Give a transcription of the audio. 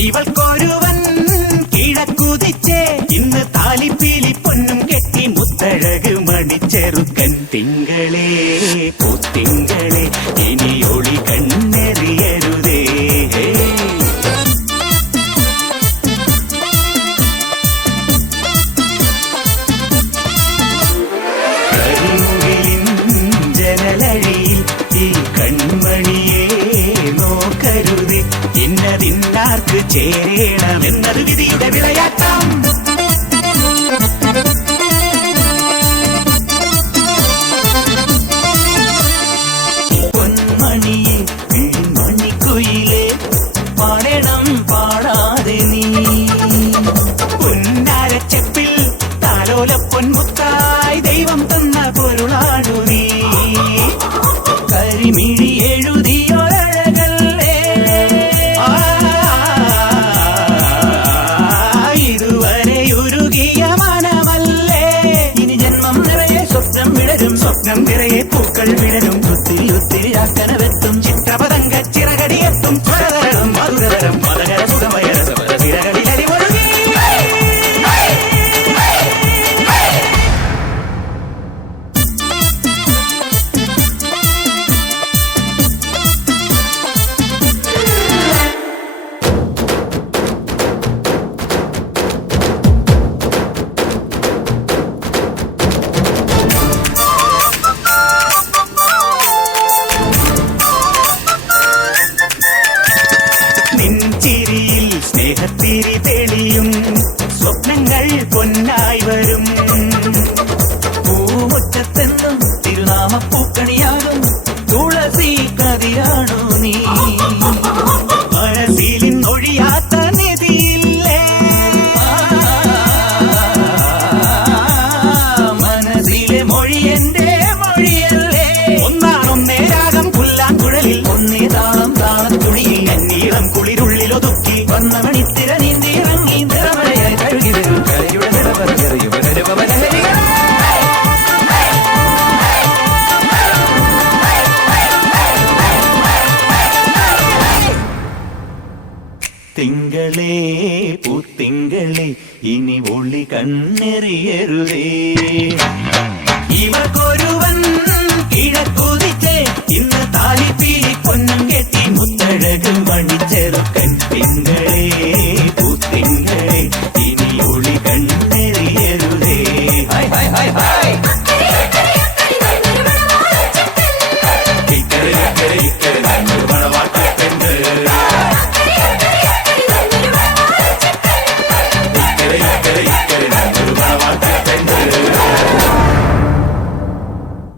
ഇവൾക്കൊരുവൻ കിഴക്കുതിച്ചേ ഇന്ന് താലിപ്പീലി പൊന്നും കെട്ടി മുത്തഴക് മണിച്ചെറുക്കൻ. തിങ്കളേ പൂത്തിങ്കളെ ഇനി ഒളി കണ്ണെറിയരുതേ. കരിമുകിലിൻ ജനലഴിയിൽ ഈ കൺമണിയെ നോക്കരുതേ. ഇന്നതിന്നാർക്ക് ചേരണമെന്നത് വിധിയുടെ വിളയാട്ടം. പൊന്മണിയെ മണിക്കുയിലെ പാടണം പാടാതെ നീ. പൊന്നാരച്ചെപ്പിൽ താലോല പൊന്മുത്തായി ദൈവം തന്ന പൊരുളാണു നീ. കരിമിഴി എഴുതിയൊരഴകല്ലേ ഇതുവരെ ഉരുകിയ മനമല്ലേ. ഇനി ജന്മം നിറയെ സ്വപ്നം വിടരും, സ്വപ്നം നിറയെ പൂക്കൾ വിടരും. ഒത്തിരി ഒത്തിരി ആക്കനവെത്തും ചിത്രപതങ്ക ചിറകടിയെത്തും. സ്വരതരം മധുരതരം മതകര സുഖമയ രസപര ചിറകടിലരി ഒഴുകി. നെഞ്ചിരിയിൽ സ്നേഹത്തിരി തെളിയും, സ്വപ്നങ്ങൾ പൊന്നായി വരും. പൂമുറ്റത്തെന്നും തിരുനാമപ്പൂക്കണിയാകും തുളസി കതിയാണു നീ. മനസ്സിലിന്നൊഴിയാത്ത നിധിയില്ലേ, മനസ്സിലെ മൊഴി എന്റെ മൊഴിയല്ലേ. ഒന്നാണൊന്നേ രാഗം പുല്ലാങ്കുഴലിൽ, ഒന്നേ താളം താളത്തുടിയിൽ. കന്നീളം കുളിരുള്ളിലൊതുക്കി വന്ന മണിത്തിര നീന്തി ഇറങ്ങി നിറമഴയായി കഴുകി വരും കരയുടെ നിറവറിയറിയുവരവലഹരികൾ. തിങ്കളേ പൂത്തിങ്കളെ ഇനി ഒളി കണ്ണെറിയരുതേ. ഇവക്കൊരുവൻ കിഴക്കുതിച്ചേ ഇന്ന് താലിപ്പീലി പൊന്നും കെട്ടി മുത്തഴക് മണിച്ചെറുക്കൻ. തിങ്കളേ